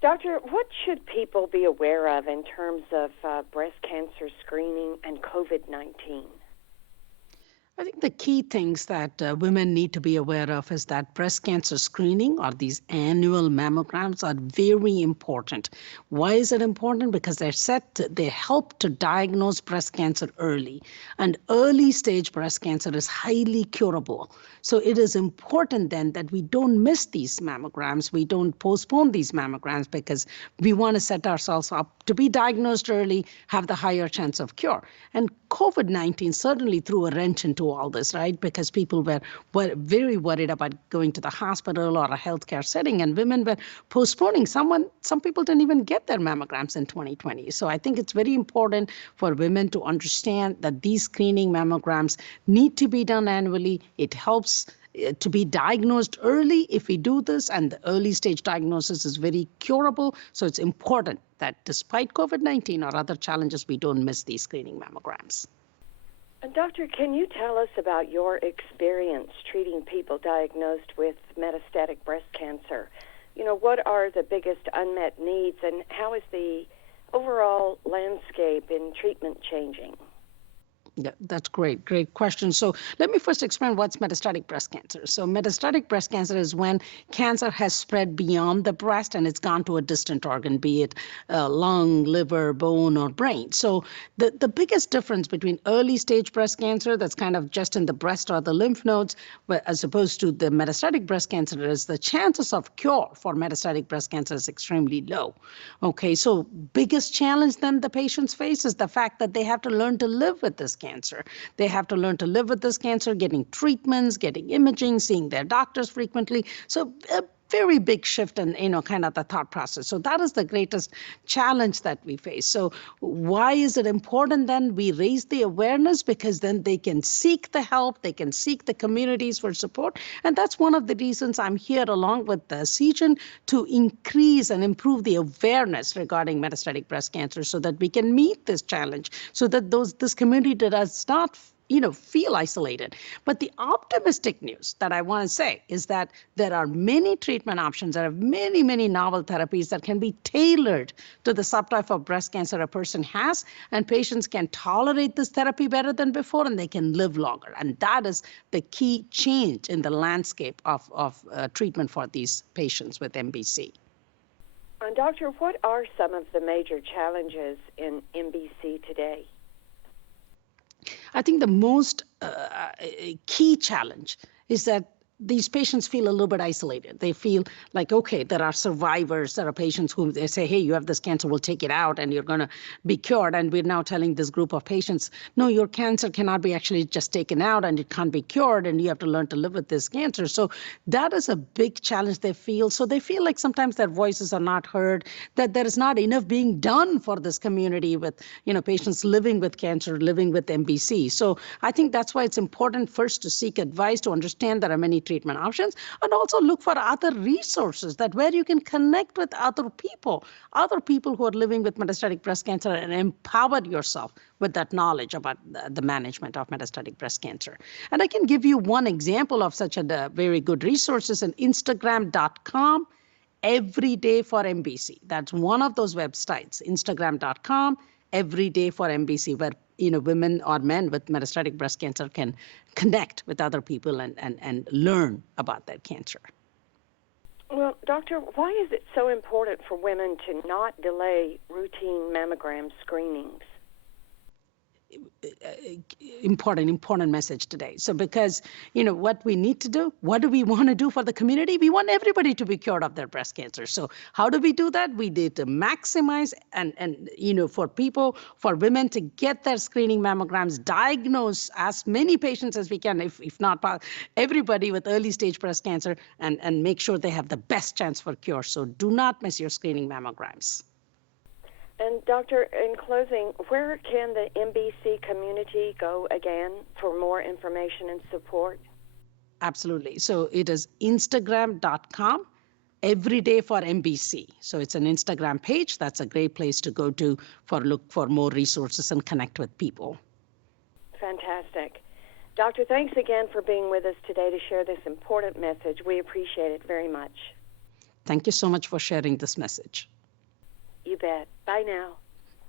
Doctor, what should people be aware of in terms of breast cancer screening and COVID-19? I think the key things that women need to be aware of is that breast cancer screening or these annual mammograms are very important. Why is it important? Because they help to diagnose breast cancer early. And early stage breast cancer is highly curable. So it is important then that we don't miss these mammograms. We don't postpone these mammograms because we want to set ourselves up to be diagnosed early, have the higher chance of cure. And COVID-19 certainly threw a wrench into all this, right? Because people were very worried about going to the hospital or a healthcare setting, and women were postponing. Some people didn't even get their mammograms in 2020. So I think it's very important for women to understand that these screening mammograms need to be done annually. It helps to be diagnosed early if we do this, and the early stage diagnosis is very curable. So it's important that despite COVID-19 or other challenges, we don't miss these screening mammograms. Doctor, can you tell us about your experience treating people diagnosed with metastatic breast cancer? You know, what are the biggest unmet needs, and how is the overall landscape in treatment changing? Yeah, that's great. Great question. So let me first explain what's metastatic breast cancer. So metastatic breast cancer is when cancer has spread beyond the breast and it's gone to a distant organ, be it lung, liver, bone, or brain. So the biggest difference between early stage breast cancer that's kind of just in the breast or the lymph nodes, as opposed to the metastatic breast cancer, is the chances of cure for metastatic breast cancer is extremely low. Okay, so biggest challenge then the patients face is the fact that they have to learn to live with this cancer. They have to learn to live with this cancer, getting treatments, getting imaging, seeing their doctors frequently. So a very big shift in, kind of the thought process. So that is the greatest challenge that we face. So why is it important then we raise the awareness? Because then they can seek the help, they can seek the communities for support. And that's one of the reasons I'm here along with the CGN to increase and improve the awareness regarding metastatic breast cancer so that we can meet this challenge, so that this community does not feel isolated. But the optimistic news that I want to say is that there are many treatment options. There are many, many novel therapies that can be tailored to the subtype of breast cancer a person has, and patients can tolerate this therapy better than before, and they can live longer. And that is the key change in the landscape of treatment for these patients with MBC. And Doctor, what are some of the major challenges in MBC today? I think the most key challenge is that these patients feel a little bit isolated. They feel like, okay, there are survivors, there are patients whom they say, hey, you have this cancer, we'll take it out and you're going to be cured. And we're now telling this group of patients, no, your cancer cannot be actually just taken out and it can't be cured and you have to learn to live with this cancer. So that is a big challenge they feel. So they feel like sometimes their voices are not heard, that there is not enough being done for this community with, patients living with cancer, living with MBC. So I think that's why it's important first to seek advice, to understand there are many treatment options, and also look for other resources that where you can connect with other people who are living with metastatic breast cancer, and empower yourself with that knowledge about the management of metastatic breast cancer. And I can give you one example of such a very good resources in Instagram.com, Everyday for MBC. That's one of those websites, Instagram.com, Everyday for MBC, where women or men with metastatic breast cancer can connect with other people and learn about their cancer. Well, Doctor, why is it so important for women to not delay routine mammogram screenings? Important message today. So because, what we need to do, what do we want to do for the community? We want everybody to be cured of their breast cancer. So how do we do that? We need to maximize and for women to get their screening mammograms, diagnose as many patients as we can, if not everybody with early stage breast cancer, and make sure they have the best chance for cure. So do not miss your screening mammograms. And Doctor, in closing, where can the MBC community go again for more information and support? Absolutely. So it is Instagram.com, Everyday for MBC. So it's an Instagram page. That's a great place to go to look for more resources and connect with people. Fantastic. Doctor, thanks again for being with us today to share this important message. We appreciate it very much. Thank you so much for sharing this message. You bet. Bye now.